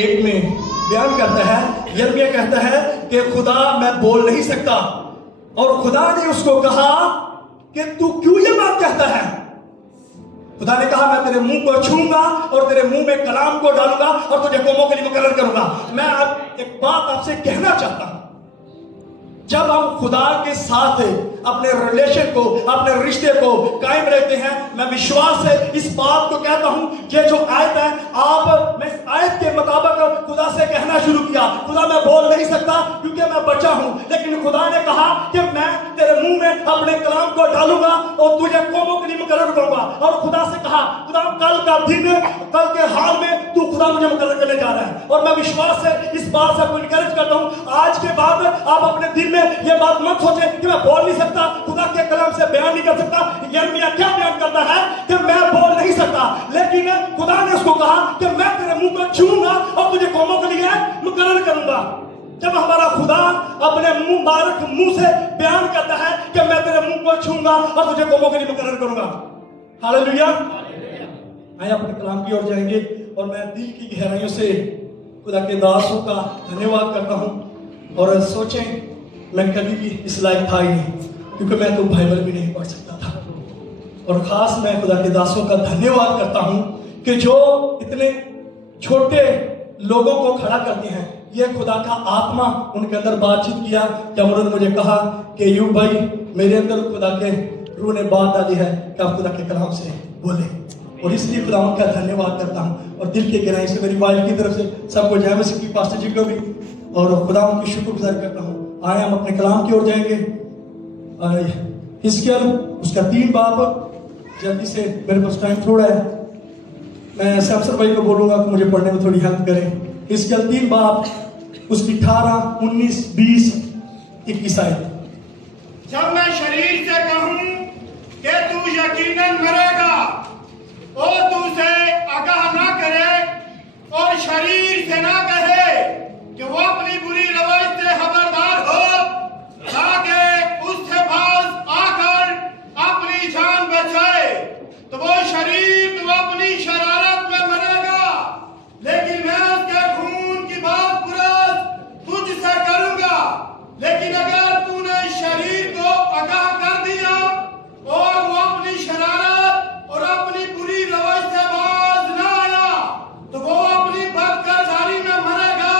एक में बयान करता है, यिर्मयाह कहता है कि खुदा मैं बोल नहीं सकता, और खुदा ने उसको कहा कि तू क्यों ये बात कहता है। खुदा ने कहा मैं तेरे मुंह को छूंगा और तेरे मुंह में कलाम को डालूंगा और तुझे कौमों के लिए मुकर्रर करूंगा। मैं अब एक बात आपसे कहना चाहता हूं, जब हम खुदा के साथ अपने रिलेशन को, अपने रिश्ते को कायम रहते हैं, मैं विश्वास से इस बात को कहता हूं, ये जो आयत है, मैं इस आयत के मुताबिक खुदा से कहना शुरू किया, खुदा मैं बोल नहीं सकता क्योंकि मैं बच्चा हूं, लेकिन खुदा ने कहा कि मैं तेरे मुंह में अपने कलाम को डालूंगा और तुझे कौमों के लिए मुकर्रर करूंगा। और खुदा से कहा, खुदा कल का दिन, कल के हाल में तू खुदा मुझे मुकर्रर करने जा रहा है। और मैं विश्वास से इस बात से आपको इनकरेज करता हूं, आज के बाद आप अपने दिल में ये बात मत सोचे कि मैं बोल नहीं सकता, खुदा के कलाम से बयान नहीं कर सकता। यिर्मयाह क्या बयान करता है कि मैं बोल नहीं सकता, लेकिन खुदा ने उसको कहा कि मैं तेरे मुंह को छूंगा और तुझे कौमों के लिए मुकर्रर करूंगा। जब हमारा खुदा अपने मुबारक मुंह से बयान करता है कि मैं तेरे मुंह को छूंगा और तुझे कौमों के लिए मुकर्रर करूंगा, हालेलुया। आइए अपने कलाम की ओर जाएंगे, और मैं दिल की गहराइयों से खुदा के दासों का धन्यवाद करता हूं। और सोचें, मैं कभी भी इस लायक था ही नहीं, क्योंकि मैं तो बाइबल भी नहीं पढ़ सकता था। और खास मैं खुदा के दासों का धन्यवाद करता हूं कि जो इतने छोटे लोगों को खड़ा करते हैं। ये खुदा का आत्मा उनके अंदर बातचीत किया, जब उन्होंने मुझे कहा कि यूं भाई मेरे अंदर खुदा के रूह ने बात डाली है कि आप खुदा के कलाम से बोले, और इसलिए खुदा का धन्यवाद करता हूं। और दिल के गहराई से मेरी वाइफ की तरफ से सबको, जय मसीह की, पास्टर जी को भी, और खुदा की शुक्रगुजार करता हूं। आए हम अपने कलाम की ओर जाएंगे। हिजकिय्याह उसका 3 बाब, जल्दी से, मेरे पास टाइम थोड़ा है, मैं सैमसन भाई को बोलूंगा कि मुझे पढ़ने में थोड़ी हेल्प करें। हिजकिय्याह 3 बाब उसकी 18, 19, 20, 21 आयत। जब मैं शरीर से कहूं कि तू यकीनन मरेगा और तू उसे आगाह ना करे, और शरीर से ना कहे कि वो अपनी बुरी रवैया से खबरदार हो, ताकि उससे बाज आकर अपनी जान बचाए, तो वो शरीर तो अपनी शरारत में मरेगा, लेकिन मैं उसके खून की बात पुरस तुझसे करूंगा। लेकिन अगर तूने शरीर को आगाह कर दिया और वो अपनी शरारत और अपनी बुरी रवैया से बाज ना आया, तो वो अपनी बदकारदारी में मरेगा,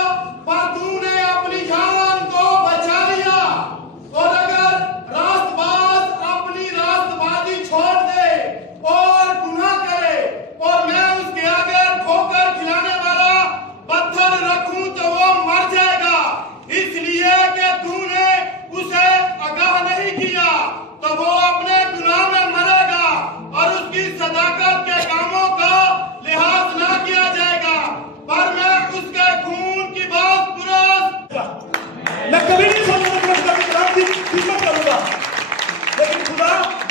पर तूने अपनी जान को बचा लिया। और अगर रास्तबाज अपनी रास्तबाजी छोड़ दे और गुनाह करे, और मैं उसके आगे ठोकर खिलाने वाला पत्थर रखूं, तो वो मर जाएगा, इसलिए कि तूने उसे आगाह नहीं किया, तो वो अपने गुनाह में मरेगा और उसकी सदाकत के कामों का लिहाज ना किया जाएगा, पर मैं उसके खून की बात मैं कभी नहीं सोचा कि मैं कभी कलाम की खिदमत करूंगा, लेकिन खुदा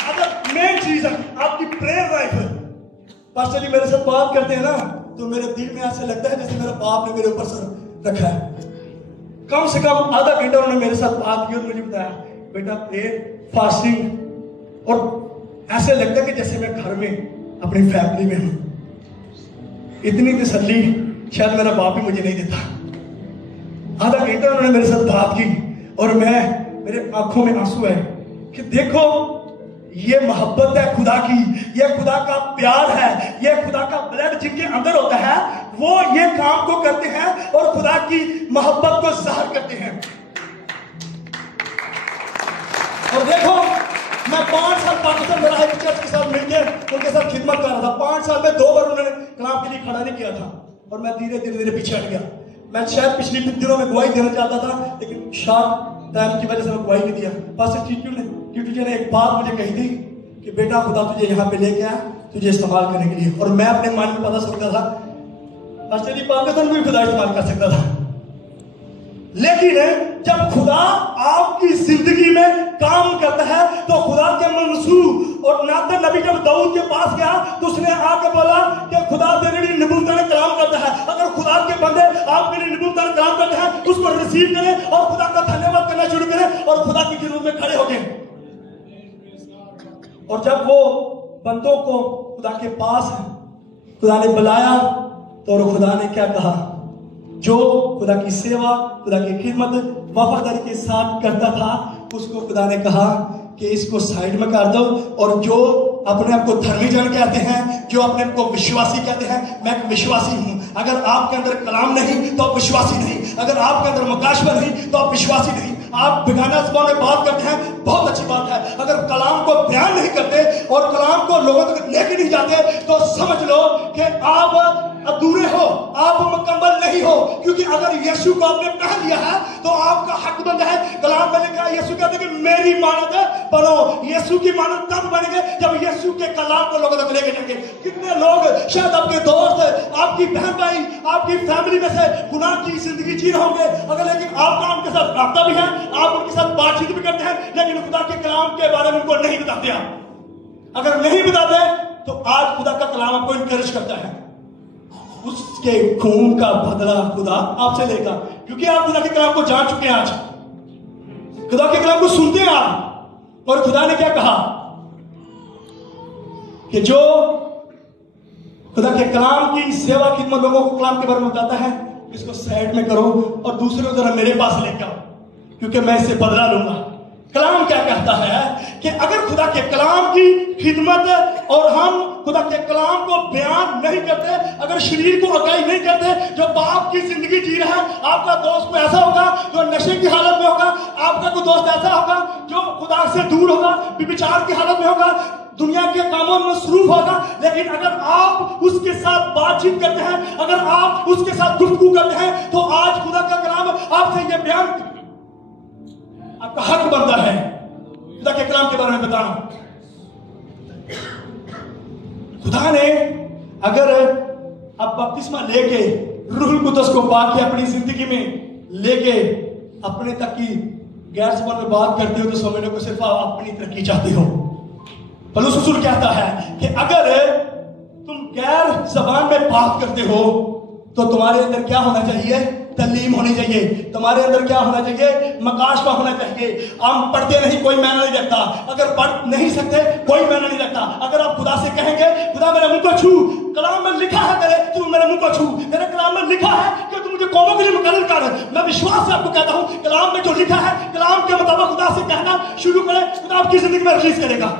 अगर मेन चीज है आपकी प्रेयर लाइफ है। पास्टर जी मेरे साथ बात करते हैं ना, तो मेरे दिल में ऐसे लगता है जैसे मेरे बाप ने मेरे ऊपर सर रखा है। कम से कम आधा घंटा उन्होंने मेरे साथ बात की और मुझे बताया, बेटा प्रेयर, फास्टिंग, और ऐसे लगता है कि जैसे मैं घर में अपनी फैमिली में हूं। इतनी तसल्ली शायद मेरा बाप ही मुझे नहीं देता। आधा घंटा उन्होंने मेरे साथ बात की, और मेरे आंखों में आंसू है कि देखो ये मोहब्बत है खुदा की, ये खुदा का प्यार है, ये खुदा का ब्लड जिनके अंदर होता है वो ये काम को करते हैं और खुदा की मोहब्बत को ज़ाहिर करते हैं। और देखो मैं 5 साल पाकिस्तान बड़ा चर्च के साथ मिलकर उनके साथ खिदमत कर रहा था। 5 साल में 2 बार उन्होंने कलाम के लिए खड़ा नहीं किया था, और मैं धीरे पीछे हट गया। मैं शायद पिछले दिनों में गवाही देना चाहता था, लेकिन शार्ट टाइम की वजह से मैं गवाही नहीं दिया। पास्टर टीटू जी ने एक बात मुझे कही थी कि बेटा खुदा तुझे यहाँ पे लेके आया तुझे इस्तेमाल करने के लिए, और मैं अपने मन में पता सकता था पास्टर जी पाकिस्तान में भी खुदा इस्तेमाल कर सकता था, लेकिन जब खुदा आपकी जिंदगी में काम करता है तो खुदा के मंसूब। और नातन नबी जब दाऊद के पास गया तो उसने आके बोला कि खुदा तेरे लिए नबूवतान कलाम करता है, अगर खुदा के बंदे आपके लिए नबूवतान कलाम करते हैं उसको रिसीव करें और खुदा का धन्यवाद करना शुरू करें और खुदा की खिदमत में खड़े हो गए। और जब वो बंदों को खुदा के पास खुदा ने बुलाया तो खुदा ने क्या कहा, जो खुदा की सेवा, खुदा की खिदमत वफादारी के साथ करता था, उसको खुदा ने कहा कि इसको साइड में कर दो। और जो अपने आप को धर्मी जन कहते हैं, जो अपने आप को विश्वासी कहते हैं, मैं एक विश्वासी हूं। अगर आपके अंदर कलाम नहीं तो आप विश्वासी नहीं, अगर आपके अंदर मुकाशवा नहीं तो आप विश्वासी नहीं। आप बेगाना ज़बान में बात करते हैं, बहुत अच्छी बात है। अगर कलाम को बयान नहीं करते और कलाम को लोगों तक लेके नहीं जाते तो समझ लो कि आप अधूरे हो, आप मुकम्मल नहीं हो। क्योंकि अगर यीशु को आपने पहन लिया है तो आपका हक बंद है। कलाम में लिखा है, यीशु कहते हैं कि मेरी मानद बनो। यीशु की मानद तब बनेंगे जब यीशु के कलाम को लोगों तक लेके जाएंगे। कितने लोग, शायद आपके दोस्त, आपकी बहन भाई, आपकी फैमिली में से गुनाह की जिंदगी जी रहे होंगे, अगर लेकिन आपका उनके साथ राब्ता भी है, आप उनके साथ बातचीत भी करते हैं, लेकिन खुदा के कलाम के बारे में उनको नहीं बताते आप। अगर नहीं बताते तो आज खुदा का कलाम आपको इनकरेज करता है, उसके खून का बदला खुदा आपसे लेगा। क्योंकि आप खुदा के कलाम को जान चुके हैं, आज खुदा के कलाम को सुनते हैं आप। और खुदा ने क्या कहा कि जो खुदा के कलाम की सेवा खिदमत लोगों को कलाम के बारे में बताता है, इसको साइड में करो और दूसरे को जरा मेरे पास लेकर आओ, क्योंकि मैं इससे बदला लूंगा। कलाम क्या कहता है कि अगर खुदा के कलाम की खिदमत और हम खुदा के कलाम को बयान नहीं करते, अगर शरीर को अगाई नहीं करते, जो पाप की जिंदगी जी रहा है, आपका दोस्त कोई ऐसा होगा जो नशे की हालत में होगा, आपका कोई दोस्त ऐसा होगा जो खुदा से दूर होगा, विचार की हालत में होगा, दुनिया के कामों में मसरूफ होगा। लेकिन अगर आप उसके साथ बातचीत करते हैं, अगर आप उसके साथ गुफ्तगू करते हैं, तो आज खुदा का कलाम आपसे ये बयान, आपका हक बनता है खुदा के कलाम के बारे में बताना। खुदा ने अगर आप बपतिस्मा लेके रूहुल कुद्दस को पाके अपनी जिंदगी में लेके अपने तक की गैर ज़बान में बात करते हो, तो समझने को सिर्फ आप अपनी तरक्की चाहते हो। पौलुस रसूल कहता है कि अगर तुम गैर ज़बान में बात करते हो तो तुम्हारे अंदर क्या होना चाहिए? तलीम होनी चाहिए। तुम्हारे अंदर क्या होना चाहिए? मकाशवा होना चाहिए। हम पढ़ते नहीं, कोई मायना नहीं रखता। अगर पढ़ नहीं सकते, कोई मायना नहीं रखता। अगर आप खुदा से कहेंगे, खुदा मेरे मुंह को छू, कलाम में लिखा है तेरे, तू मेरे मुंह को छू, तेरे कलाम में लिखा है कि तू मुझे कौमों के लिए मुकर्रर कर। मैं विश्वास से आपको कहता हूं, कलाम में जो लिखा है, कलाम के मुताबिक खुदा से कहना शुरू करें, खुदा आपकी जिंदगी में रिलीज करेगा।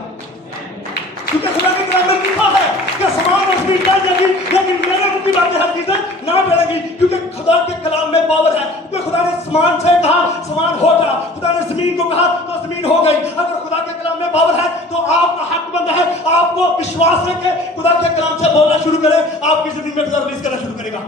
क्योंकि खुदा के कलाम में लिखा है कि आसमान और ज़मीन टल जाएगी, लेकिन मेरे मुंह की बातें हर चीजें ना टलेगी। क्योंकि खुदा के कलाम में पावर है। क्योंकि खुदा ने आसमान से कहा, आसमान हो जा। खुदा ने जमीन को कहा तो जमीन हो गई। अगर खुदा के कलाम में पावर है तो आपका हक बनता है, आपको विश्वास रखे, खुदा के कलाम से बोलना शुरू करें, आपकी जिंदगी में खुदा रिलीज करना शुरू करेगा।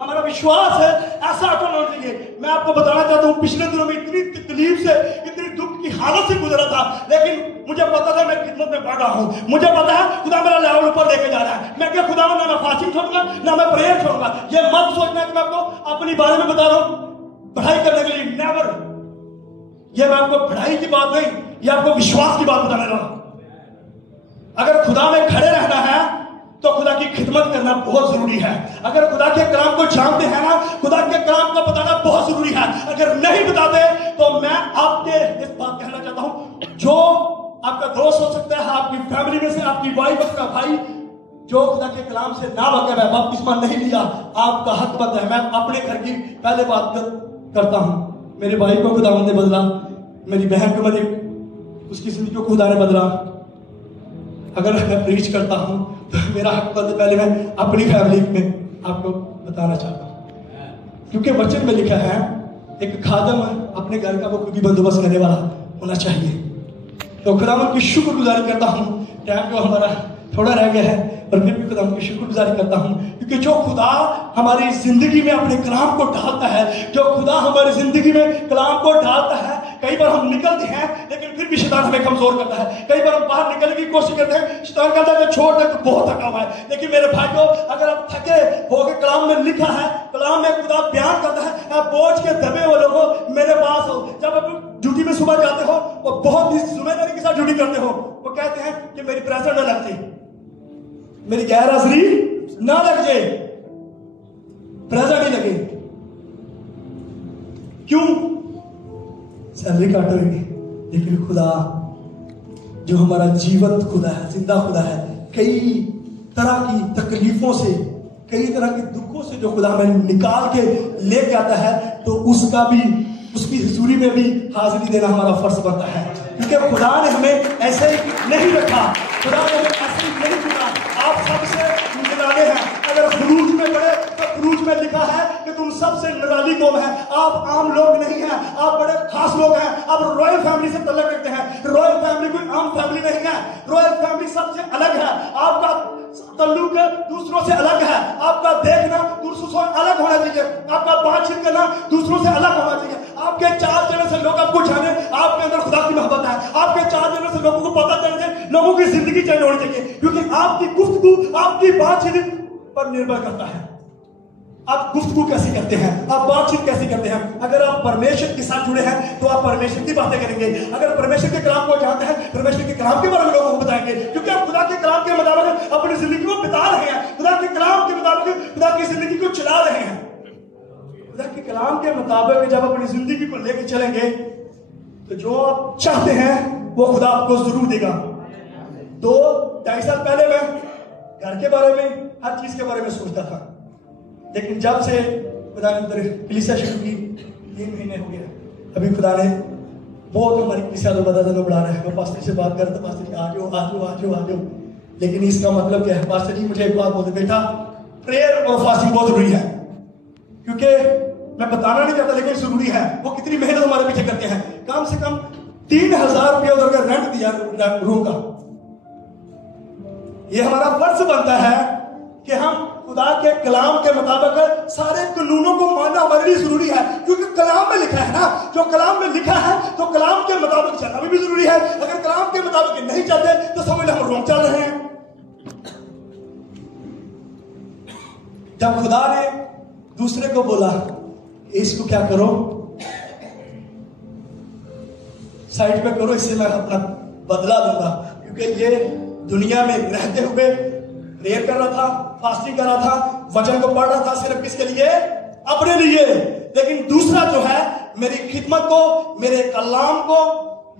हमारा विश्वास है ऐसा टर्न होना चाहिए। मैं आपको बताना चाहता हूं, पिछले दिनों में इतनी तकलीफ से, इतनी दुख की हालत से गुजरा था, लेकिन मुझे पता था मैं खिदमत में बढ़ रहा हूं। मुझे पता है खुदा मेरा लेवल ऊपर लेके जा रहा है। मैं क्या खुदा ना मैं फास्टिंग छोड़ूंगा, ना मैं प्रेयर छोड़ूंगा। ये मत सोचना कि मैं आपको अपनी बारे में बता रहा हूं पढ़ाई करने के लिए, नेवर। ये मैं आपको पढ़ाई की बात नहीं, ये आपको विश्वास की बात बताने रहा हूं। अगर खुदा में खड़े रहना है तो खुदा की खिदमत करना बहुत जरूरी है। अगर खुदा के कलाम को जानते हैं ना, खुदा के कलाम को बताना बहुत जरूरी है। अगर नहीं बताते तो मैं आपके इस बात कहना चाहता हूं, जो आपका दोस्त हो सकता है, आपकी फैमिली में से आपकी वाइफ, आपका भाई, जो खुदा के कलाम से ना वाकिफ है, बपतिस्मा नहीं लिया, आपका हक बनता है। मैं अपने घर की पहले बात करता हूं। मेरे भाई को खुदा ने बदला, मेरी बहन को मैंने उसकी जिंदगी को खुदा ने बदला। अगर मैं प्रीच करता हूं तो मेरा हक बनता, पहले मैं अपनी फैमिली में आपको बताना चाहता हूं। क्योंकि वचन में लिखा है एक खादम अपने घर का वो खुद बंदोबस्त करने वाला होना चाहिए। तो खुदावंद की शुक्रगुजारी करता हूं। टाइम जो हमारा थोड़ा रह गया है, पर फिर भी खुदावंद की शुक्रगुजारी करता हूं, क्योंकि जो खुदा हमारी जिंदगी में अपने कलाम को डालता है, जो खुदा हमारी जिंदगी में कलाम को डालता है, कई बार हम निकलते हैं लेकिन फिर भी शैतान हमें कमजोर करता है। कई बार हम बाहर निकलने की कोशिश करते हैं, शैतान कहता है कि छोड़ दे, तो बहुत थका हुआ है। लेकिन मेरे भाई को, अगर आप थके हो के, कलाम में लिखा है, कलाम में खुदा बयान करता है, आप बोझ के दबे हुए लोगों मेरे पास हो। जब आप ड्यूटी में सुबह जाते हो और बहुत ही जिम्मेदारी के साथ ड्यूटी करते हो, वो कहते हैं कि मेरी प्रेशर न लग जाए, मेरी गैर हाजिरी ना लग जाए, प्रेशर नहीं लगे। क्यों? सैलरी काटोगे, लेकिन खुदा जो हमारा जीवंत खुदा है, जिंदा खुदा है, कई तरह की तकलीफों से, कई तरह के दुखों से जो खुदा हमें निकाल के लेके आता है, तो उसका भी, उसकी हुजूरी में भी हाजिरी देना हमारा फर्ज बनता है। क्योंकि खुदा ने हमें ऐसे ही नहीं रखा, खुदा ने हमें ऐसे ही नहीं चुना। आप सबसे निराले हैं। अगर खुरूज में पढ़े तो खुरूज में लिखा है कि तुम सबसे निराली कौम है। आप आम लोग नहीं हैं, आप बड़े खास लोग हैं। आप रॉयल फैमिली से तल्लुक रखते हैं। रॉयल फैमिली कोई आम फैमिली नहीं है। रॉयल फैमिली सबसे अलग है। आपका तल्लुक दूसरों से अलग है। आपका देखना दूसरों से अलग होना चाहिए। आपका बातचीत करना दूसरों से अलग होना चाहिए। आपके चार चलने से लोग आपको जाने आपके अंदर खुदा की मोहब्बत है। आपके चार चलने से लोगों को पता चल जाए, लोगों की जिंदगी चेंज होनी चाहिए। क्योंकि आपकी गुफ्तगू, आपकी बातचीत पर निर्भर करता है। आप गुफ्तगू कैसी करते हैं, आप बातचीत कैसी करते हैं। अगर आप परमेश्वर के साथ जुड़े हैं तो आप परमेश्वर की बातें करेंगे। अगर परमेश्वर के कलाम को जानते हैं, परमेश्वर के कलाम के बारे में लोगों को बताएंगे। क्योंकि आप खुदा के कलाम के मुताबिक अपनी जिंदगी को बिता रहे हैं। खुदा के कलाम के मुताबिक खुदा की जिंदगी को चला रहे हैं। खुदा के कलाम के मुताबिक जब अपनी जिंदगी को लेकर चलेंगे तो जो आप चाहते हैं वो खुदा आपको जरूर देगा। 2-2.5 साल पहले मैं घर के बारे में, हर चीज के बारे में सोचता था, लेकिन जब से खुदा ने कलीसिया शुरू की 3 महीने हो गए, अभी खुदा ने बहुत हमारी कलीसिया को बढ़ा रहा है। मैं पास्टर से बात कर रहा था, पास्टर जी आ जाओ। लेकिन इसका मतलब क्या है? पास्टर जी मुझे एक बात बोलते, बेटा प्रेयर और फास्टिंग बहुत जरूरी है। क्योंकि मैं बताना नहीं चाहता, लेकिन जरूरी है। वो कितनी मेहनत हमारे पीछे करते हैं। कम से कम 3000 रुपया उधर का रेंट दिया रूम का। ये हमारा फर्ज बनता है कि हम खुदा के कलाम के मुताबिक सारे कानूनों को मानना हमारे लिए जरूरी है। क्योंकि कलाम में लिखा है ना, जो कलाम में लिखा है तो कलाम के मुताबिक चलना भी जरूरी है। अगर कलाम के मुताबिक नहीं चलते तो समझ लो हम रोंग चल रहे हैं। जब खुदा ने दूसरे को बोला इसको क्या करो, साइड पे करो, इससे मैं अपना बदला दूंगा। क्योंकि ये दुनिया में रहते हुए प्रेयर कर रहा था, फास्टिंग कर रहा था, वचन को पढ़ रहा था, सिर्फ किसके लिए? अपने लिए। लेकिन दूसरा जो है मेरी खिदमत को, मेरे कलाम को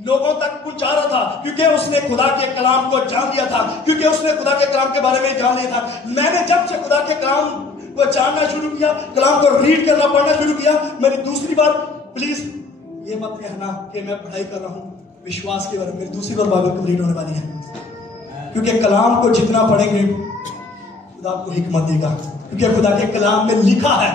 लोगों तक पहुंचा रहा था। क्योंकि उसने खुदा के कलाम को जान लिया था, क्योंकि उसने खुदा के कलाम के बारे में जान लिया था। मैंने जब से खुदा के कलाम को जानना शुरू किया, कलाम को रीड करना, पढ़ना शुरू किया, मेरी दूसरी बात, प्लीज ये मत कहना कि मैं पढ़ाई कर रहा हूं विश्वास के बारे में। मेरी दूसरी बार बाइबल कंप्लीट होने वाली है। क्योंकि कलाम को जितना पढ़ेंगे खुदा आपको हिकमत देगा। क्योंकि खुदा के कलाम में लिखा है,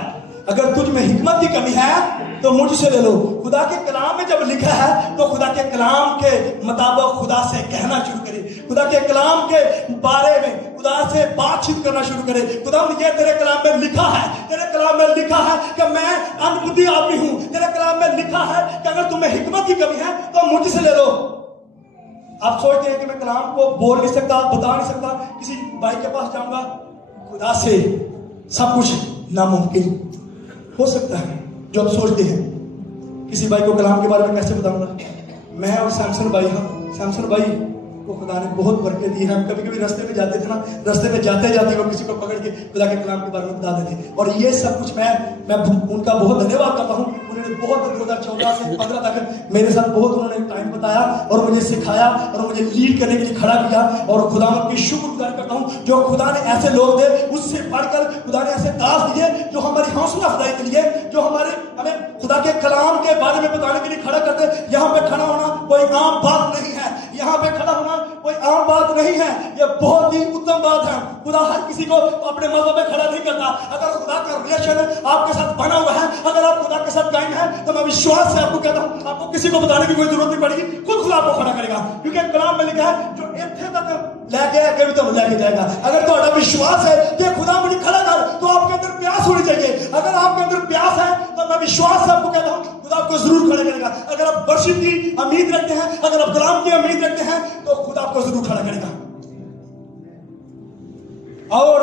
अगर तुझ में हिकमत की कमी है तो मुझसे ले लो। खुदा के कलाम में जब लिखा है तो खुदा के कलाम के मुताबिक खुदा से कहना शुरू करे, खुदा के कलाम के बारे में खुदा से बातचीत करना शुरू करे। खुदा ये तेरे कलाम में लिखा है, तेरे कलाम में लिखा है कि मैं अनबुद्धि आदमी हूं। तेरे कलाम में लिखा है कि अगर तुम्हें हिकमत की कमी है तो मुझसे ले लो। आप सोचते हैं कि मैं कलाम को बोल नहीं सकता, बता नहीं सकता, किसी भाई के पास जाऊंगा। खुदा से सब कुछ नामुमकिन हो सकता है जो आप सोचते हैं। किसी भाई को कलाम के बारे में कैसे बताऊंगा? मैं और सैमसन भाई, हम सैमसन भाई को खुदा ने बहुत बरकत दी है। हम कभी कभी रास्ते में जाते थे ना, रास्ते में जाते जाते वो किसी को पकड़ के खुदा के कलाम के बारे में बता देते। और ये सब कुछ मैं उनका बहुत धन्यवाद करता हूँ। उन्होंने बहुत 2014 से 15 तक मेरे साथ बहुत उन्होंने टाइम बताया और मुझे सिखाया और मुझे लीड करने के लिए खड़ा किया। और खुदा की शुक्रगुजार करता हूँ जो खुदा ने ऐसे लोग दे, उससे बढ़कर खुदा ने ऐसे दास दिए जो हमारी हौसला अफजाई के लिए, जो हमें खुदा के कलाम के बारे में बताने के लिए खड़ा करते। यहाँ पे खड़ा होना कोई आम बात नहीं है, यहाँ पे खड़ा होना कोई आम बात नहीं है, ये बहुत ही उत्तम बात है। खुदा हर किसी को अपने मज़हब में खड़ा नहीं करता। अगर खुदा का रिलेशन आपके साथ बना हुआ है, अगर आप खुदा के साथ कायम है, तो मैं विश्वास से आपको कहता हूं आपको किसी को बताने की कोई जरूरत नहीं पड़ेगी, खुद खुदा आपको खड़ा करेगा। क्योंकि कलाम में लिखा है जो इत्थे तक लेके आगे भी तो लेके जाएगा। अगर तुम्हारा विश्वास है कि खुदा मुझे खड़ा कर, तो आपके अंदर प्यास होनी चाहिए। अगर आपके अंदर प्यास है तो मैं विश्वास से आपको कहता हूं खुदा आपको जरूर खड़ा करेगा। अगर आप वर्शिप की उम्मीद रखते हैं, अगर आप कलाम की उम्मीद रखते हैं, तो खुदा आपको जरूर खड़ा करेगा। और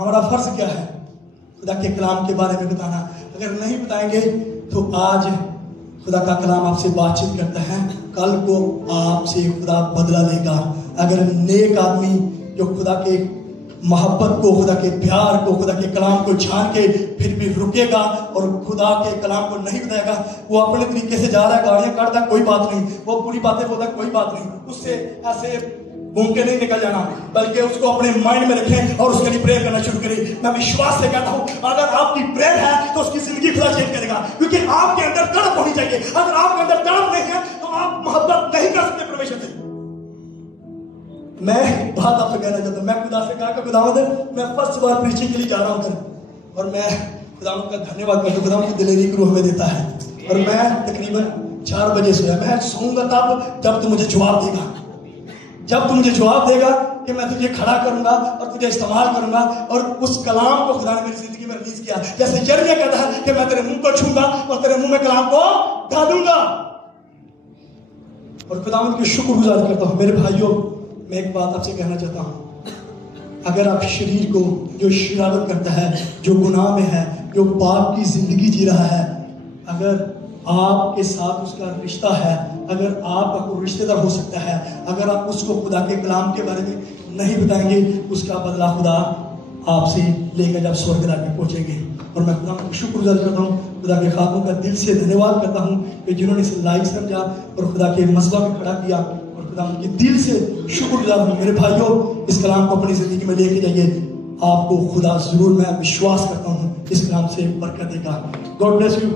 हमारा फर्ज क्या है? खुदा के कलाम के बारे में बताना। अगर नहीं बताएंगे तो आज खुदा का कलाम आपसे बातचीत करता है, कल को आपसे खुदा बदला लेगा। अगर नेक आदमी जो खुदा के मोहब्बत को, खुदा के प्यार को, खुदा के कलाम को जान के फिर भी रुकेगा और खुदा के कलाम को नहीं बताएगा, वो अपने तरीके से जा रहा है, गाड़ियां काटता, कोई बात नहीं, वो पूरी बातें बोलता, कोई बात नहीं, उससे ऐसे घूम के नहीं निकल जाना, बल्कि उसको अपने माइंड में रखें और उसके लिए प्रेयर करना शुरू करें। मैं विश्वास से कहता हूं, अगर आपकी प्रेयर है तो उसकी जिंदगी खुदा चेंज करेगा, क्योंकि आपके अंदर तड़प होनी चाहिए। अगर आपके अंदर तड़प नहीं है तो आप मोहब्बत नहीं कर सकते परमेश्वर से। मैं बात आपसे कहना चाहता हूं, मैं खुदा से कहा कि खुदावंद, मैं फर्स्ट बार प्रीचिंग के लिए जा रहा हूं घर, और मैं खुदावंद का धन्यवाद करता हूं। खुदावंद की दिलेरी की रूह हमें देता है, और मैं तकरीबन 4 बजे सोया। मैं सोऊंगा तब जब तू मुझे जवाब देगा, जब तू मुझे जवाब देगा कि मैं तुझे खड़ा करूंगा और तुझे इस्तेमाल करूंगा। और उस कलाम को खुदा ने मेरी जिंदगी में रिलीज किया, जैसे यिर्मयाह कहता है कि मैं तेरे मुंह को छूंगा और तेरे मुंह में कलाम को डालूंगा। और खुदावंद की शुक्रगुजार करता हूं। मेरे भाइयों, मैं एक बात आपसे कहना चाहता हूं, अगर आप शरीर को जो शरारत करता है, जो गुनाह में है, जो पाप की जिंदगी जी रहा है, अगर आपके साथ उसका रिश्ता है, अगर आपका कोई रिश्तेदार हो सकता है, अगर आप उसको खुदा के कलाम के बारे में नहीं बताएंगे, उसका बदला खुदा आपसे लेकर जब स्वर्ग जाके पहुंचेंगे। और मैं खुदा को शुक्रगुजार करता हूँ, खुदा के खातों का दिल से धन्यवाद करता हूँ कि जिन्होंने इसे लाइक समझा और खुदा के मसबा में खड़ा किया। और खुदा उनके दिल से शुक्रगुजार हूँ। मेरे भाइयों, इस कलाम को अपनी जिंदगी में लेके जाइए, आपको खुदा जरूर, मैं विश्वास करता हूँ, इस कलाम से बरकत देगा। God bless you.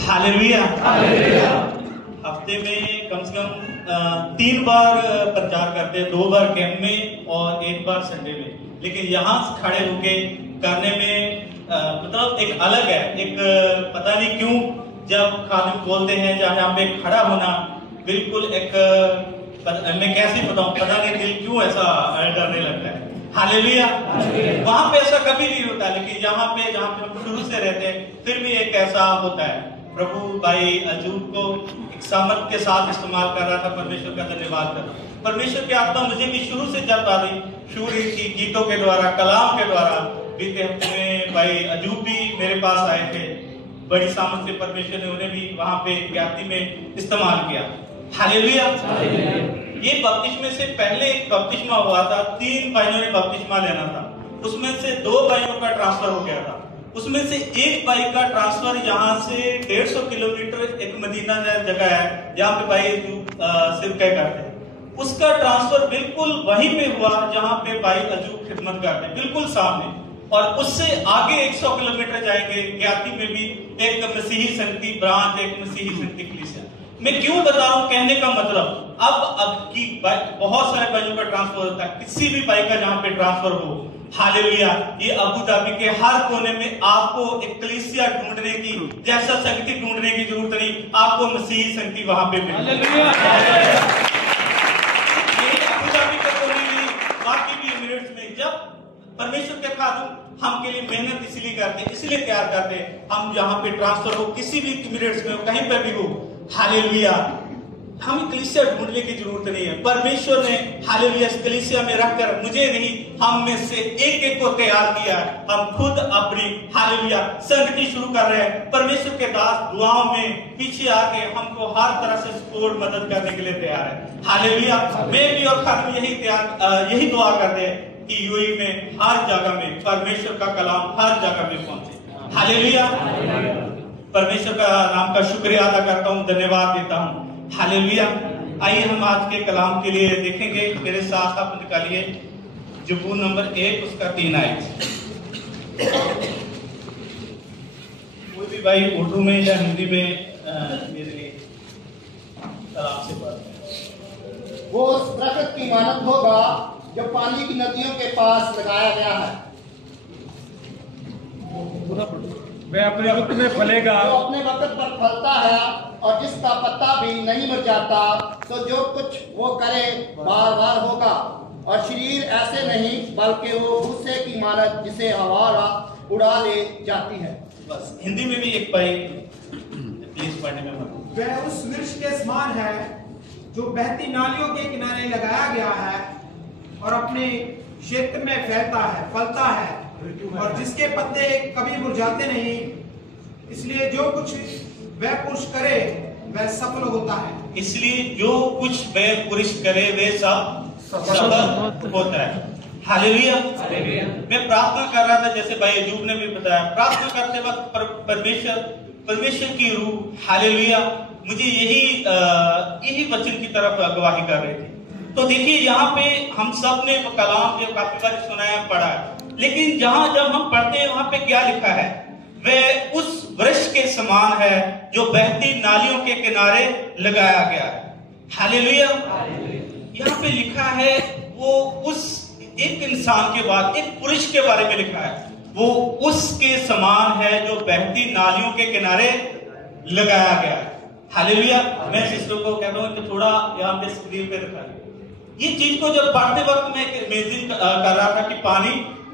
हालेलुया। हफ्ते में कम से कम 3 बार प्रचार करते हैं, 2 बार कैंप में और 1 बार संडे में। लेकिन यहाँ खड़े होके करने में मतलब एक अलग है, एक पता नहीं क्यों जब खालिद बोलते हैं जहाँ पे खड़ा होना बिल्कुल एक मैं कैसे बताऊं, पता नहीं दिल क्यों ऐसा डरने लगता है। हालेलुया। वहां पे ऐसा कभी नहीं होता, लेकिन यहाँ पे जहाँ पे हम शुरू से रहते हैं फिर भी एक ऐसा होता है। प्रभु भाई अजूब को एक सामर्थ के साथ इस्तेमाल कर रहा था। परमेश्वर का धन्यवाद कर, परमेश्वर की आत्मा मुझे भी शुरू से जब आ रही, शुरू की गीतों के द्वारा, कलाम के द्वारा। बीते हफ्ते में भाई अजूब भी मेरे पास आए थे, बड़ी सामर्थ से परमेश्वर ने उन्हें भी वहां पे ज्ञाति में इस्तेमाल किया। हालेलुया। ये बपतिस्मे से पहले एक बपतिस्मा हुआ था, 3 भाइयों ने बपतिस्मा लेना था, उसमें से 2 भाइयों का ट्रांसफर हो गया था। उसमें से एक भाई का ट्रांसफर यहाँ से 150 किलोमीटर एक मदीना जगह है जहाँ पे भाई सिर्फ करते हैं, उसका ट्रांसफर बिल्कुल वहीं पे हुआ जहाँ पे भाई अजूब खिदमत करते हैं, बिल्कुल सामने। और उससे आगे 100 किलोमीटर जाएंगे, ज्ञाति में भी एक मसीही संगति ब्रांच, एक मसीही संगति कलीसिया। मैं क्यों बता रहा हूँ, कहने का मतलब अब की बहुत सारे भाइयों का ट्रांसफर होता है, किसी भी भाई का जहाँ पे ट्रांसफर हो। हालेलुया। ये अबू धाबी के हर कोने में आपको एक कलीसिया ढूंढने की, जैसा संगति ढूंढने की जरूरत नहीं, आपको मसीही संगति वहां पे मिलेगी। अबू धाबी के कोने में, बाकी भी एमिरेट्स में, जब परमेश्वर के खातून हम के लिए मेहनत इसलिए करते, इसलिए तैयार करते, हम जहाँ पे ट्रांसफर हो, किसी भी एमिरेट्स में हो, कहीं पर भी हो, हालेलुया, हमें कलीसिया ढूंढने की जरूरत नहीं है। परमेश्वर ने हालेलुया इस कलीसिया में रखकर मुझे नहीं, हम में से एक एक को तैयार किया। हम खुद अपनी हालेलुया संगति शुरू कर रहे हैं। परमेश्वर के दास दुआओं में पीछे आके हमको हर तरह से सपोर्ट, मदद करने के लिए तैयार है। हालेलुया। मैं भी और खातून यही दुआ करते हैं कि यूएई में हर जगह में परमेश्वर का कलाम हर जगह में पहुंचे। हालेलुया। परमेश्वर का नाम का शुक्रिया अदा करता हूँ, धन्यवाद देता हूँ। हालेलुया। आइए हम आज के कलाम के लिए देखेंगे। मेरे साथ आप निकालिए जबूर नंबर 1 उसका 3 आयत। कोई भी भाई उर्दू में या हिंदी में मेरे लिए कलाम से बात। वो उस दरख्त की मानद होगा जो पानी की नदियों के पास लगाया गया है, वह अपने वक्त में फलेगा, जो अपने वक्त पर फलता है और जिसका पत्ता भी नहीं मुरझाता। तो जो कुछ वो करे बार बार होगा। और शरीर ऐसे नहीं, बल्कि वो भूसे की मानद जिसे हवा उड़ा ले जाती है। बस हिंदी में भी एक भाई प्लीज पढ़ने में मत। वह उस वृक्ष के समान है जो बहती नालियों के किनारे लगाया गया है और अपने क्षेत्र में फलता है और जिसके पत्ते कभी मुरझाते नहीं। इसलिए जो कुछ वह पुरुष करे वह सफल होता है। इसलिए जो कुछ वह पुरुष करे वे सब सबक होता है। हालेलुया। मैं प्रार्थना कर रहा था, जैसे भाई अजूब ने भी बताया, प्रार्थना करते वक्त परमेश्वर की रूह हालेलुया मुझे यही वचन की तरफ अगवाही कर रहे थे। तो देखिए यहाँ पे हम सब ने कलाम जो काफी बार सुना है, पढ़ा है, लेकिन जब हम पढ़ते हैं वहां पे क्या लिखा है? वह उस वृक्ष के समान है जो बहती नालियों के किनारे लगाया गया है। हालेलुया। यहाँ पे लिखा है वो उस एक इंसान के बाद एक पुरुष के बारे में लिखा है, वो उसके समान है जो बहती नालियों के किनारे लगाया गया है। हालेलुया। मैं सिस्टर को कहता हूं कि थोड़ा यहाँ पे स्क्रीन पे दिखाइए। ये चीज को जब पढ़ते वक्त मैं इमेजिन कर रहा था कि पानी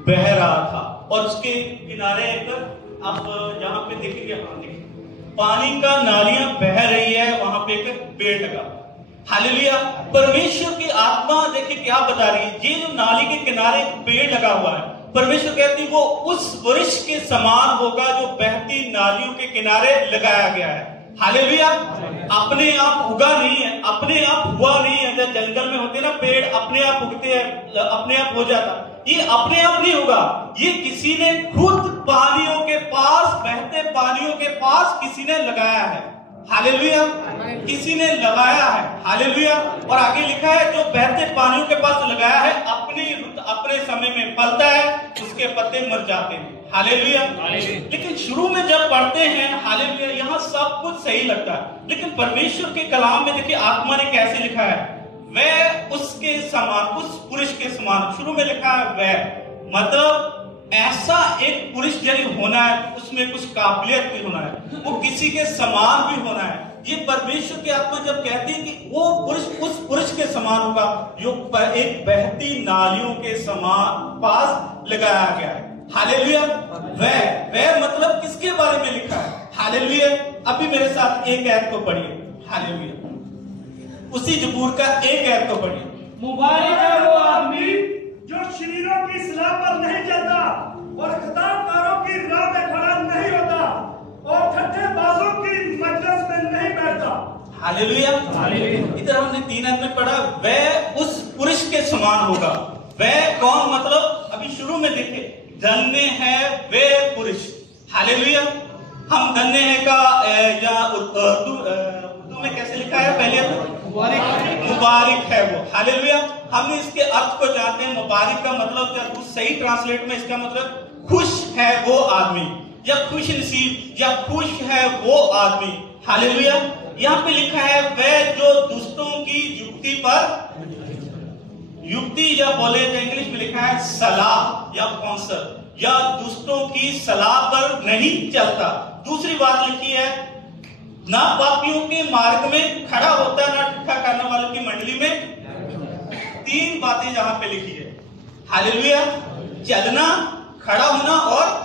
बह रहा था और उसके किनारे एक, आप जहां पे देखेंगे, हाँ देखिए पानी का नालियां बह रही है, वहां पे एक पेड़ लगा। हालेलुया। परमेश्वर की आत्मा देखिए क्या बता रही है, ये जो नाली के किनारे पेड़ लगा हुआ है, परमेश्वर कहती वो उस वृक्ष के समान होगा जो बहती नालियों के किनारे लगाया गया है। हालेलुया। अपने आप उगा नहीं है, अपने आप हुआ नहीं है। जब जंगल में होते ना पेड़ अपने आप उगते हैं, अपने आप हो जाता, ये अपने आप नहीं होगा, ये किसी ने खुद पानियों के पास, बहते पानियों के पास किसी ने लगाया है। हालेलुया। किसी ने लगाया है। हालेलुया। और आगे लिखा है जो बहते पानियों के पास लगाया है अपने समय में फलता है, उसके पत्ते मर जाते हैं। हालेलुया। लेकिन शुरू में जब पढ़ते हैं हालेलुया, यहाँ सब कुछ सही लगता है, लेकिन परमेश्वर के कलाम में देखिए आत्मा ने कैसे लिखा है, वह उसके समान, उस पुरुष के समान। शुरू में लिखा है वह, मतलब ऐसा एक पुरुष यदि होना है, उसमें कुछ काबिलियत भी होना है, वो किसी के समान भी होना है। ये परमेश्वर की आत्मा जब कहती है कि वो पुरुष उस पुरुष के समान होगा जो एक बहती नालियों के समान पास लगाया गया है। हालेलुया। वह मतलब किसके बारे में लिखा है? हालेलुया। अभी मेरे साथ एक आयत को पढ़िए। हालेलुया। उसी जबूर का एक आयत को पढ़िए। मुबारक है वो आदमी जो शरीरों की सलाह पर नहीं चलता और खिताबकारों की राह में खड़ा नहीं होता और ठट्ठेबाजों की मजलिस में नहीं बैठता। हालेलुया। इधर हमने 3 आयत में पढ़ा, वह उस पुरुष के समान होगा। वह कौन? मतलब अभी शुरू में देखे, धन्य है वे पुरुष। हालेलुया। हम धन्य है का या उर्दू में कैसे लिखा है? पहले मुबारक है वो। हालेलुया। हमने इसके अर्थ को जानते हैं। मुबारक का मतलब जब सही ट्रांसलेट में इसका मतलब खुश है वो आदमी, या खुश नसीब, या खुश है वो आदमी। हालेलुया। यहाँ पे लिखा है वह जो दुष्टों की युक्ति पर, युक्ति या बोले तो इंग्लिश में लिखा है सलाह या काउंसल, या दुष्टों की सलाह पर नहीं चलता। दूसरी बात लिखी है, ना पापियों के मार्ग में खड़ा होता, ना ठट्ठा करने वालों की मंडली में। 3 बातें जहां पे लिखी है। हालेलुया। चलना, खड़ा होना और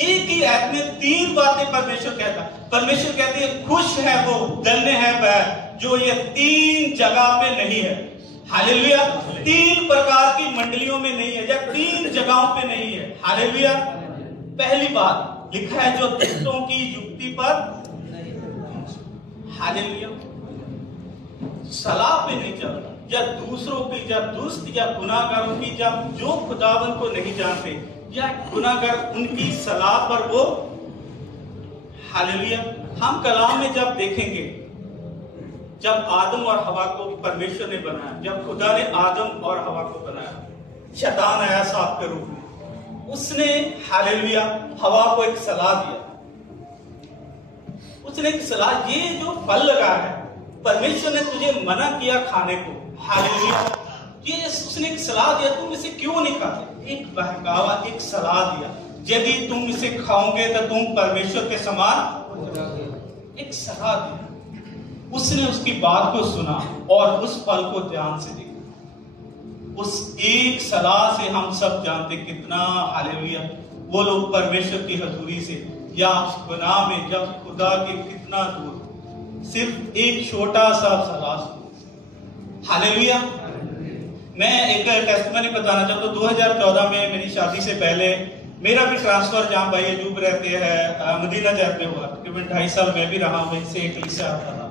एक ही आयत में 3 बातें परमेश्वर कहता। परमेश्वर कहती है खुश है वो, धन्य है वह जो ये 3 जगह पे नहीं है। हालेलुया। 3 प्रकार की मंडलियों में नहीं है, या 3 जगहों पे नहीं है। हालेलुया। पहली बात लिखा है जो दुष्टों की युक्ति पर, हालेलुया, सलाह पे नहीं चलता, या दूसरों की, या दुष्ट या गुनाहगारों की, जब जो खुदावन को नहीं जानते या गुनाहगार, उनकी सलाह पर वो। हालेलुया। हम कलाम में जब देखेंगे, जब आदम और हवा को परमेश्वर ने बनाया, जब खुदा ने आदम और हवा को बनाया, शैतान आया सांप के रूप में, उसने हालेलुया हवा को एक सलाह दिया। उसने एक सलाह, ये जो फल लगा है परमेश्वर ने तुझे मना किया खाने को। हालेलुया। ये उसने एक सलाह दिया, तुम इसे क्यों नहीं खाते? एक बहकावा, एक सलाह दिया, यदि तुम इसे खाओगे तो तुम परमेश्वर के समान। एक सलाह दी। उसने उसकी बात को सुना और उस फल को ध्यान से देखा। उस एक सलाह से हम सब जानते कितना, हालेलुया, वो लोग परमेश्वर की हजूरी से या गुनाह में जब खुदा के कितना दूर, सिर्फ एक छोटा सा सलाह। हालेलुया। मैं एक टेस्टमनी बताना चाहता हूँ। 2014 में मेरी शादी से पहले मेरा भी ट्रांसफर जहाँ भाई अजूब रहते हैं मदीना जैद में हुआ। तकरीबन 2.5 साल मैं भी रहा हूँ, इससे एक लिसा आता था।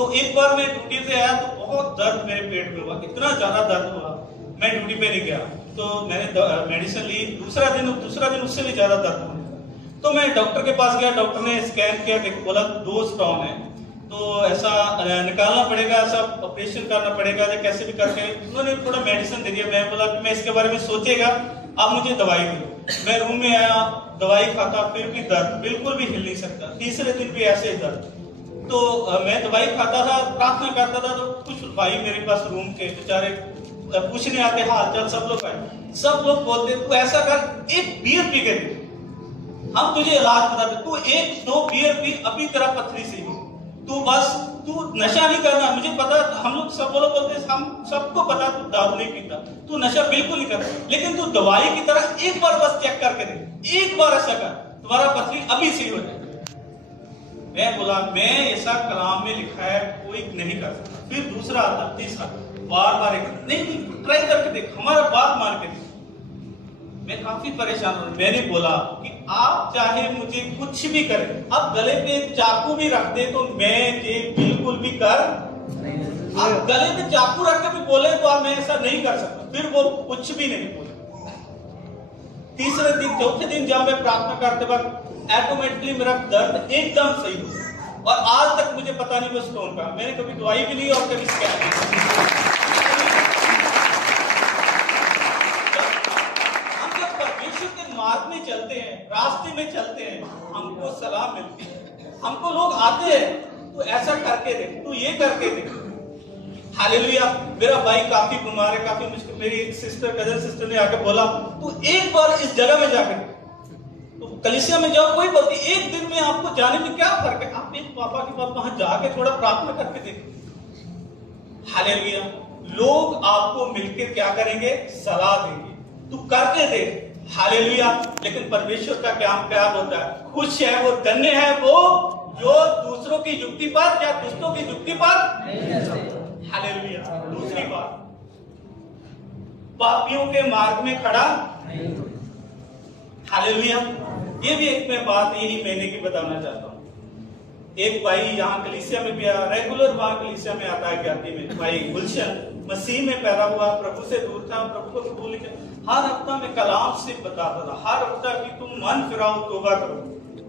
तो एक बार मैं ड्यूटी से आया तो बहुत दर्द मेरे पेट में हुआ, इतना ज्यादा दर्द हुआ, मैं ड्यूटी पे नहीं गया। तो मैंने मेडिसिन ली, दूसरा दिन उससे भी ज्यादा दर्द होने लगा। तो मैं डॉक्टर के पास गया, डॉक्टर ने स्कैन किया, बोला 2 स्टोन है, तो ऐसा निकालना पड़ेगा, ऐसा ऑपरेशन करना पड़ेगा, या कैसे भी करके उन्होंने थोड़ा मेडिसिन दे दिया। मैं बोला कि मैं इसके बारे में सोचेगा, आप मुझे दवाई दो। मैं रूम में आया, दवाई खाता, फिर भी दर्द, बिल्कुल भी हिल नहीं सकता। तीसरे दिन भी ऐसे दर्द। तो मैं दवाई खाता था, प्रार्थना करता था, तो कुछ भाई मेरे पास रूम के बेचारे पूछने आते, हाल चाल, सब लोग आए, सब लोग बोलते तू ऐसा कर, 1 बियर पी के दे, हम तुझे इलाज बताते, तू 1-2 बियर पी, अभी तेरा पथरी सही हो, तू नशा नहीं करना। मुझे पता, हम लोग सब लोग बोलते, हम सबको पता तू दारू नहीं पीता, तू नशा बिल्कुल नहीं करता, लेकिन तू दवाई की तरह एक बार बस चेक करके दे, एक बार ऐसा कर, तुम्हारा पथरी अभी सही हो जाएगा। मैं बोला मैं ऐसा कलाम में लिखा है कोई नहीं कर सकता। फिर दूसरा आता, तीसरा, बार नहीं ट्राई करके देख, हमारा बात मान के देख। मैं काफी परेशान हूं। मैंने बोला कि आप चाहे मुझे कुछ भी करें, आप गले पे चाकू भी रख दे तो मैं ये बिल्कुल भी कर, आप गले पे चाकू रख के भी बोले तो आप मैं ऐसा नहीं कर सकता। फिर वो कुछ भी नहीं बोले। तीसरे दिन, चौथे दिन जब मैं प्रार्थना करते वक्त ऑटोमेटिकली मेरा दर्द एकदम सही हो, और आज तक मुझे पता नहीं वो स्टोन का, मैंने कभी दवाई भी ली और कभी स्कैन नहीं। मार्ग में चलते हैं, रास्ते में चलते हैं, हमको सलाह मिलती है, हमको लोग आते हैं, तू ऐसा करके दे, तू ये करके दे। हालेलुया। मेरा भाई काफी बीमार है, काफी मुश्किल, मेरी कजन सिस्टर ने आके बोला तू एक बार इस जगह में जाकर, तो कलीसिया में जाओ, कोई बात नहीं, एक दिन में आपको जाने में क्या फर्क है, आप एक पापा के पास वहां जाके थोड़ा प्रार्थना करके देखो। हालेलुया। लोग आपको मिलकर क्या करेंगे, सलाह देंगे, तू करके दे। हालेलुया। लेकिन परमेश्वर का क्या होता है, खुश है वो, धन्य है वो जो दूसरों की युक्ति पर या दुष्टों की युक्ति पर हालेलुया। दूसरी बात, पापियों के मार्ग में खड़ा हालेलुया। ये भी एक मैं बात यही महीने की बताना चाहता हूँ। एक भाई यहाँ कलीसिया में भी आया, रेगुलर वहां कलीसिया में आता है ज्ञाति में, भाई गुलशन, मसीह में पैदा हुआ, प्रभु से दूर था, प्रभु को कबूल नहीं किया। हर हफ्ता में कलाम से बताता था, हर हफ्ता कि तुम मन फिराओ, तौबा करो,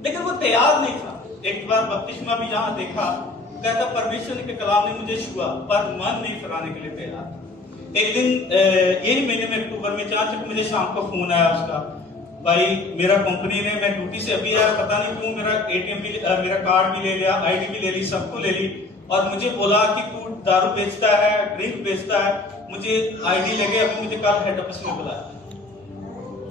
लेकिन वो तैयार नहीं था। एक बार बपतिस्मा भी यहाँ देखा, कहता परमेश्वर के कलाम ने मुझे छुआ, पर मन नहीं फिराने के लिए तैयार। एक दिन यही महीने में अक्टूबर में अचानक मुझे शाम को फोन आया उसका, भाई मेरा कंपनी ने, मैं ड्यूटी से अभी आया, पता नहीं क्यों मेरा एटीएम भी, मेरा कार्ड भी ले लिया, आईडी भी ले ली, सबको ले ली, और मुझे बोला कि तू दारू बेचता है, ड्रिंक बेचता है, मुझे आईडी लगे, अभी मुझे कल हेड ऑफिस में बुलाया।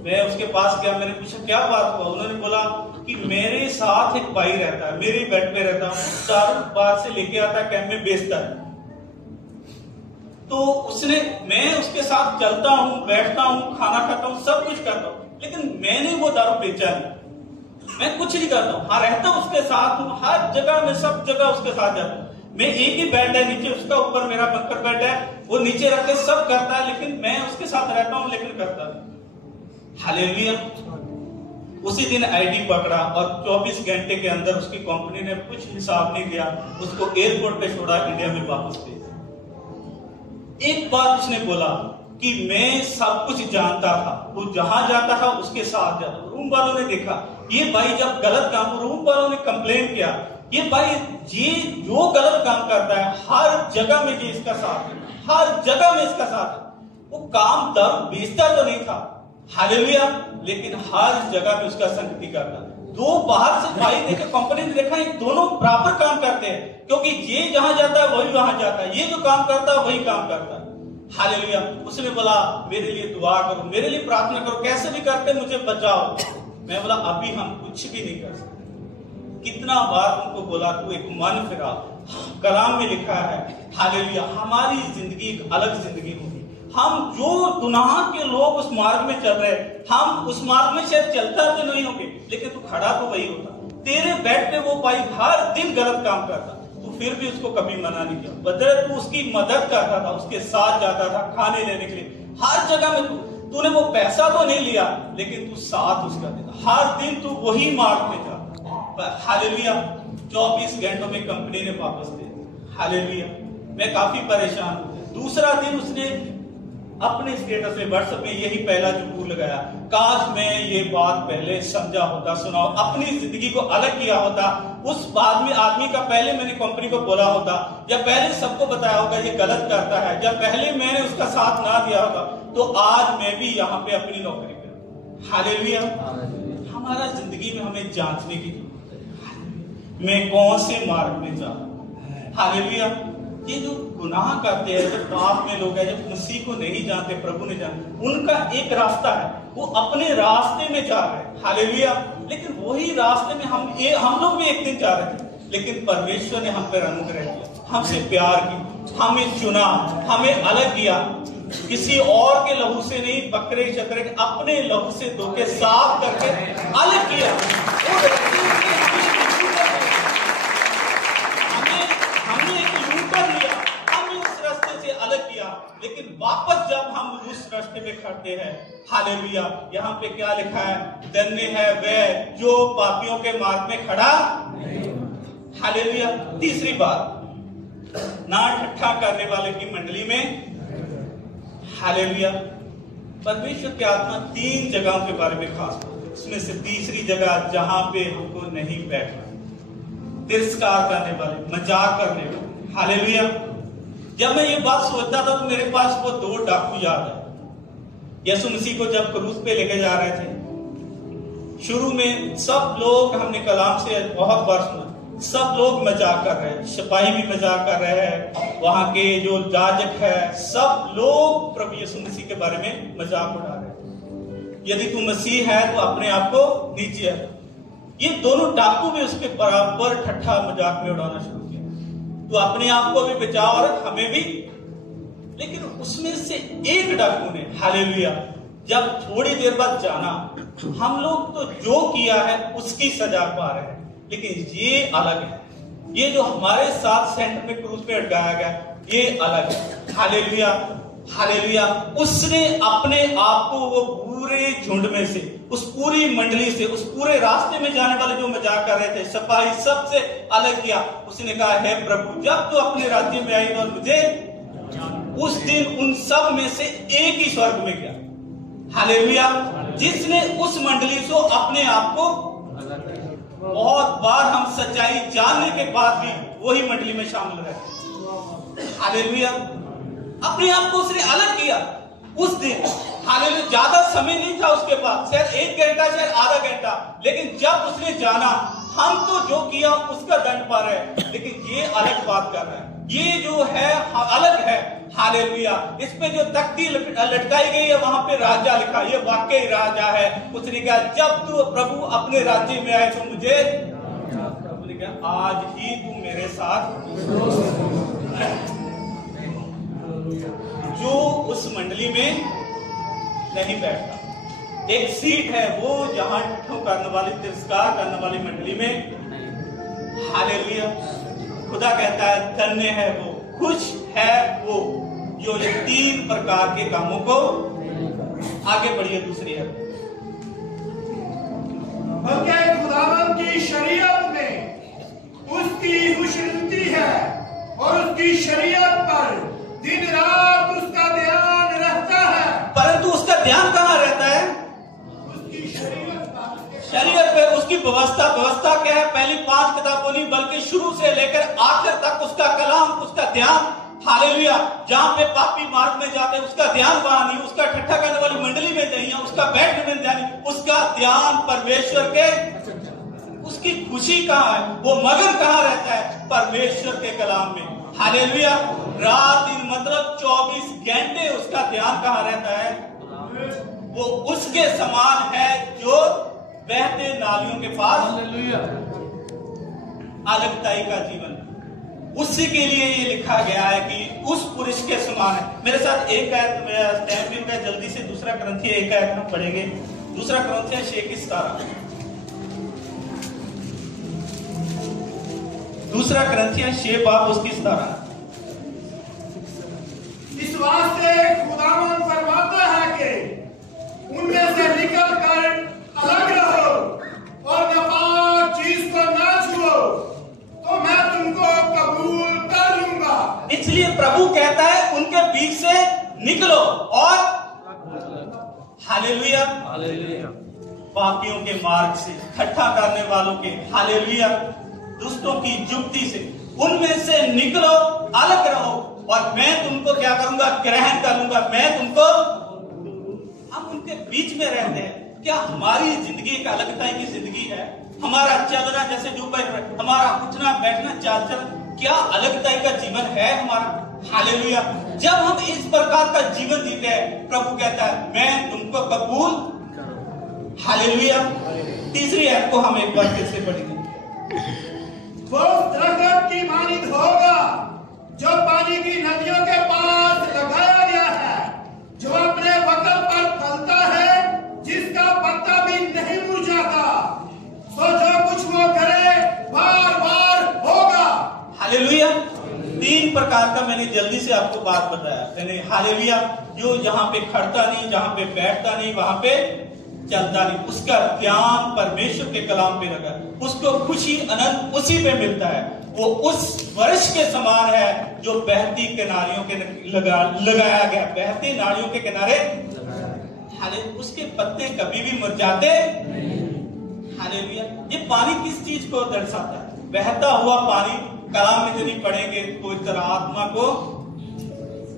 मैं उसके पास गया, मैंने पूछा क्या बात हुआ, उन्होंने बोला कि मेरे साथ एक भाई रहता है, मेरे बेड पे रहता है, दारू बाहर से लेके आता है, कैंप में बेचता है। तो उसने, मैं उसके साथ चलता हूँ, बैठता हूँ, खाना खाता हूँ, सब कुछ करता हूँ, लेकिन मैंने वो दारू बेचा नहीं, मैं कुछ नहीं करता हूँ, हाँ रहता हूँ उसके साथ हूँ, हर जगह में, सब जगह उसके साथ जाता हूँ। मैं एक ही बेड है नीचे उसका, ऊपर मेरा बंकर बेड है, वो नीचे रख के सब करता है, लेकिन मैं उसके साथ रहता हूँ, लेकिन करता नहीं। हालेलुया। उसी दिन आईडी पकड़ा और 24 घंटे के अंदर उसकी कंपनी ने कुछ हिसाब नहीं दिया, उसको एयरपोर्ट पे छोड़ा, इंडिया में वापस भेजा। एक बार उसने बोला कि मैं सब कुछ जानता था, वो जहां जाता था उसके साथ जाता। रूम वालों ने देखा ये भाई जब गलत काम, रूम वालों ने कंप्लेन किया, ये भाई ये जो गलत काम करता है हर जगह में ये इसका साथ है, हर जगह में इसका साथ है। वो काम दारू बेचता तो नहीं था, हालेलुया, लेकिन हर जगह में उसका संगति करता। दो बाहर से भाई देखे, कंपनी ने देखा, ये दोनों बराबर काम करते हैं, क्योंकि ये जहां जाता है वही वहां जाता है, ये जो काम करता है वही काम करता है। हालेलुया। उसने बोला मेरे लिए दुआ करो, मेरे लिए प्रार्थना करो, कैसे भी करके मुझे बचाओ। मैं बोला अभी हम कुछ भी नहीं कर सकते। कितना बार उनको बोला तू एक मन फिरा, कलाम में लिखा है हालेलुया, हमारी जिंदगी एक अलग जिंदगी होगी। हम जो दुनिया के लोग उस मार्ग में चल रहे हैं, हम उस मार्ग में शायद चलता तो नहीं होंगे, लेकिन तू खड़ा तो वही होता। तेरे बेड पे वो भाई हर दिन गलत काम करता, तू फिर भी उसको कभी मना नहीं किया, बदले तू उसकी मदद करता था, उसके साथ जाता था खाने लेने के लिए, हर जगह में तूने वो पैसा तो नहीं लिया, लेकिन तू साथ उसका देता, हर दिन तू वही मार्ग में जाता। हालेलुया। 24 घंटों में कंपनी ने वापस दे, हालेलुया, मैं काफी परेशान हूं। दूसरा दिन उसने अपने स्टेटस में व्हाट्सएप में यही पहला जुमूर लगाया, काश मैं ये बात पहले समझा होता, सुना, अपनी जिंदगी को अलग किया होता, उस आदमी का पहले मैंने कंपनी को बोला होता, या पहले सबको बताया होगा ये गलत करता है, या पहले मैंने उसका साथ ना दिया होगा, तो आज मैं भी यहाँ पे अपनी नौकरी पे। हालेलुया। हमारा जिंदगी में हमें जांचने की जरूरत है, मैं कौन से मार्ग में जा रहा हूं। हालेलुया। ये जो गुनाह करते हैं, जो पाप में लोग हैं, जो मसीह को नहीं जानते, प्रभु ने जानते, उनका एक रास्ता है, वो अपने रास्ते में जा रहे हैं। हालेलुया। लेकिन वही रास्ते में हम लोग भी एक दिन जा रहे थे, लेकिन परमेश्वर ने हम पर अनुग्रह किया, हमसे प्यार किया, हमें चुना, हमें अलग किया, किसी और के लहू से नहीं, बकरे चकरे अपने लहू से धो के साफ करके अलग किया। लेकिन वापस जब हम उस रास्ते पे खड़ते हैं, हालेलुया, यहाँ पे क्या लिखा है, धन्य है वह जो पापियों के मार्ग में खड़ा। हालेलुया। तीसरी बात, ना ठट्ठा करने वाले की मंडली में। हालेलुया। परमेश्वर की आत्मा 3 जगहों के बारे में खास, उसमें से तीसरी जगह जहां पे हमको नहीं बैठना, तिरस्कार करने वाले, मजाक करने वाले। हालेलुया। जब मैं ये बात सोचता था तो मेरे पास वो 2 डाकू याद है। यीशु मसीह को जब क्रूस पे लेके जा रहे थे, शुरू में सब लोग, हमने कलाम से बहुत बार सुना, सब लोग मजाक कर रहे हैं, सिपाही भी मजाक कर रहे हैं, वहां के जो जाजक है, सब लोग प्रभु यीशु मसीह के बारे में मजाक उड़ा रहे हैं। यदि तू मसीह है तो अपने आप को नीचे है। ये दोनों डाकू भी उसके बराबर ठट्ठा मजाक में उड़ाना शुरू, तो अपने आप को भी बचाओ और हमें भी। लेकिन उसमें से एक डाकू ने, हालेलुया, जब थोड़ी देर बाद जाना, हम लोग तो जो किया है उसकी सजा पा रहे हैं, लेकिन ये अलग है, ये जो हमारे साथ सेंटर में क्रूस पे अटकाया गया, ये अलग है। हालेलुया। हालेलुया। उसने अपने आप को वो पूरे झुंड में से, उस पूरी मंडली से, उस पूरे रास्ते में जाने वाले जो मजाक कर रहे थे, सिपाही, सबसे अलग किया। उसने कहा, हे प्रभु, जब तू अपने राज्य में आई तो मुझे, उस दिन उन सब में से एक ही स्वर्ग में गया। हालेलुया। जिसने उस मंडली से अपने आप को, बहुत बार हम सच्चाई जानने के बाद भी वही मंडली में शामिल रहे। हालेलुया। अपने आप को उसने अलग किया उस दिन। हालेलुया। ज्यादा समय नहीं था उसके पास, शायद 1 घंटा, शायद आधा घंटा, लेकिन जब उसने जाना, हम तो जो किया उसका दंड पा रहे हैं, लेकिन ये अलग बात कर रहा है, ये जो है अलग है। हालेलुया। इस पे जो तख्ती लटकाई गई है, वहां पे राजा लिखा, ये वाकई राजा है। उसने कहा, जब तू प्रभु अपने राज्य में आए तो मुझे, प्रभु ने कहा, आज ही तू मेरे साथ। जो उस मंडली में नहीं बैठता, एक सीट है वो जहां ठट्ठों करने वाली, तिरस्कार करने वाली मंडली में। हालेलुया। खुदा कहता है, धन्य है वो, खुश है वो जो ये 3 प्रकार के कामों को, आगे बढ़िए दूसरी है, बल्कि खुदावंद की शरीयत में उसकी खुशनुदी है और उसकी शरीयत पर दिन रात उसका ध्यान रहता है। परंतु उसका ध्यान कहाँ रहता है? उसकी शरीयत पे, उसकी व्यवस्था क्या है? पहली 5 किताबों नहीं, बल्कि शुरू से लेकर आखिर तक उसका कलाम, उसका ध्यान। हालेलुया। जहां पे पापी मार्ग में जाते हैं उसका ध्यान वहां नहीं, उसका ठट्ठा करने वाली मंडली में नहीं, उसका बैठने में ध्यान, उसका ध्यान परमेश्वर के, उसकी खुशी कहाँ है, वो मगन कहाँ रहता है? परमेश्वर के कलाम में। हालेलुया। रात दिन मतलब 24 घंटे उसका ध्यान कहाँ रहता है? वो उसके समान है जो बहते नालियों के पास, अलगताई का जीवन। उसी के लिए ये लिखा गया है कि उस पुरुष के समान है। मेरे साथ एक आयत, मेरा टाइम भी होगा, जल्दी से 2 Corinthians 1 आयत हम पढ़ेंगे। 2 Corinthians 6:17। 2 Corinthians 6:17। इस वास्ते खुदावंद फरमाता है कि उनमें से निकल कर अलग रहो और नापाक चीज को ना छुओ, तो मैं तुमको कबूल कर लूंगा। निकलो और हालेलुया, पापियों के मार्ग से, इकट्ठा करने वालों के, हालेलुया, दुष्टों की जुक्ति से, उनमें से निकलो, अलग रहो और मैं तुमको क्या करूंगा, ग्रहण करूंगा। मैं तुमको, हम उनके बीच में रहते हैं। क्या हमारी जिंदगी एक अलगता की जिंदगी है? हमारा चलना जैसे जो हमारा उठना बैठना चाल चल, क्या अलगता का जीवन है हमारा? हालेलुया। जब हम इस प्रकार का जीवन जीते हैं, प्रभु कहता है मैं तुमको कबूल, हालेलुया। तीसरी आयत को हम एक बार फिर से पढ़ेंगे। वो दरख्त की मानित होगा जो पानी की नदियों के पास लगाया गया है, जो अपने वक्त पर फलता है, जिसका पत्ता भी नहीं मुरझाता। सो जो कुछ वो करे बार बार होगा। हालेलुया। तीन प्रकार का मैंने जल्दी से आपको बात बताया मैंने, हालेलुया। जो यहाँ पे खड़ता नहीं, जहाँ पे बैठता नहीं, वहां पे चलता नहीं, उसका ध्यान परमेश्वर के कलाम पे लगा, उसको खुशी आनंद उसी पे मिलता है। वो उस वर्ष के समान है जो बहती के नारियों के लगाया गया, बहती नारियों के किनारे, हालेलुया। उसके पत्ते कभी भी मुरझाते, हालेलुया। ये पानी किस चीज को दर्शाता है? बहता हुआ पानी। कलाम में यदि पढ़ेंगे पवित्र आत्मा को,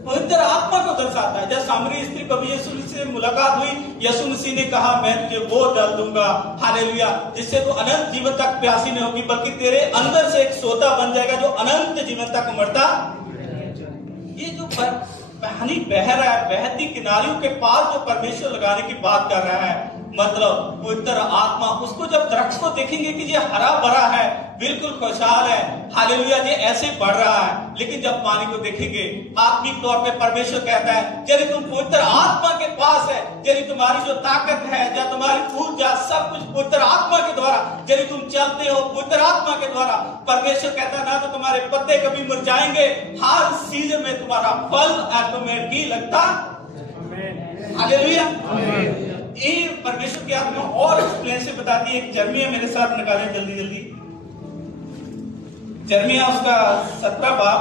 पवित्र आत्मा को दर्शाता है। जब सामरी स्त्री को यीशु मसीह से मुलाकात हुई, यीशु मसीह ने कहा मैं तुझे वो जल दूंगा, हालेलुया, जिससे तू अनंत जीवन तक प्यासी नहीं होगी, बल्कि तेरे अंदर से एक सोता बन जाएगा जो अनंत जीवन तक उमड़ता। ये जो पानी बह रहा है, बहती किनारियों के पास जो परमेश्वर लगाने की बात कर रहा है, मतलब पवित्र आत्मा, उसको जब दरख्त को देखेंगे कि ये हरा भरा है, बिल्कुल खुशहाल है, हालेलुया, ये ऐसे बढ़ रहा है। लेकिन जब पानी को देखेंगे आत्मिक तौर पे, परमेश्वर कहता है यदि तुम पवित्र आत्मा के पास है, यदि तुम्हारी जो ताकत है, या तुम्हारी ऊर्जा, सब कुछ पवित्र आत्मा के द्वारा, यदि तुम चलते हो पवित्र आत्मा के द्वारा, परमेश्वर कहता है ना तो तुम्हारे पत्ते कभी मुरझाएंगे, हर सीजन में तुम्हारा फल ऑटोमेटिकली लगता। हालेलुया। ये परमेश्वर की आत्मा और एक्सप्लेन से बताती है। जर्मिया मेरे साथ निकालें जल्दी जल्दी, जर्मिया उसका 17 बाब,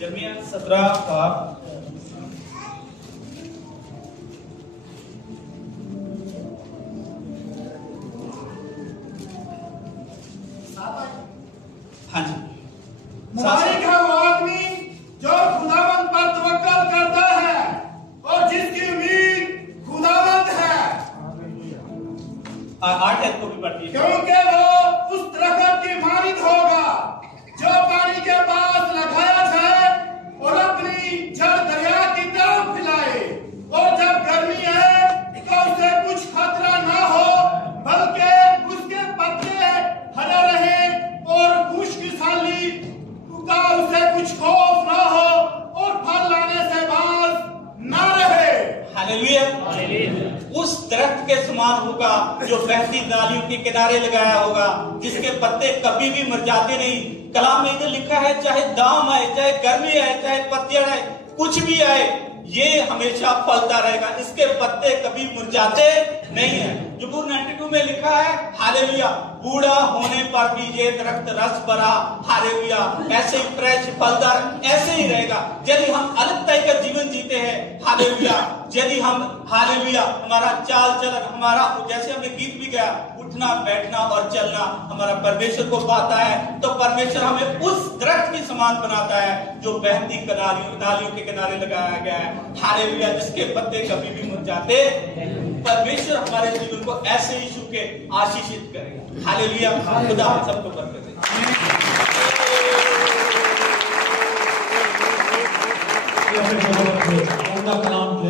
जर्मिया 17 बाब, हाँ जी। मुबारक है वो आदमी जो खुदावंद पर तवक्कल करता है और जिसकी उम्मीद खुदावंद है। 8 को भी पढ़ती है। क्योंकि वो उस दरख्त की मानित होगा जो पानी के पास लगाया जाए और अपनी जड़ दरिया की तरफ फैलाए, और जब गर्मी आए तो उसे कुछ खतरा ना हो, बल्कि उसके पत्ते हरे रहे और खुशहाली का उसे कुछ खौफ ना हो और फल लाने से बाज ना रहे। हालेलुया। उस दरख्त के समान होगा जो बहती नालियों के किनारे लगाया होगा, जिसके पत्ते कभी भी मुरझाते नहीं। कलाम में इधर लिखा है चाहे दाम आए, चाहे गर्मी आए, चाहे पतझड़ आए, कुछ भी आए, ये हमेशा फलता रहेगा, इसके पत्ते कभी मुरझाते नहीं है। ज़बूर 92 में लिखा है, हालेलुया, बूढ़ा होने पर भी ये दरख्त रस भरा, हालेलुया, ऐसे ही फ्रेश फलदार ऐसे ही रहेगा। यदि हम अलग तरह का जीवन जीते हैं, हालेलुया, यदि हम, हालेलुया, हमारा चाल चलन, हमारा जैसे हमने गीत भी गाया, उठना बैठना और चलना हमारा परमेश्वर को पाता है, तो परमेश्वर हमें उस दरख्त की समान बनाता है जो बहती नालियों के किनारे लगाया गया है, हालेलुया, जिसके पत्ते कभी भी मुरझाते। परमेश्वर हमारे जीवन को ऐसे ही छू के आशीषित करेगा। हालेलुया। खुदा हम सबको बरकत दे।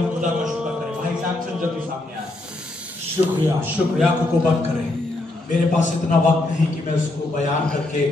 खुदा का शुक्र करें। भाई सैमसन जल्दी सामने आए। शुक्रिया, शुक्रिया को कबूल करें। मेरे पास इतना वक्त नहीं कि मैं उसको बयान करके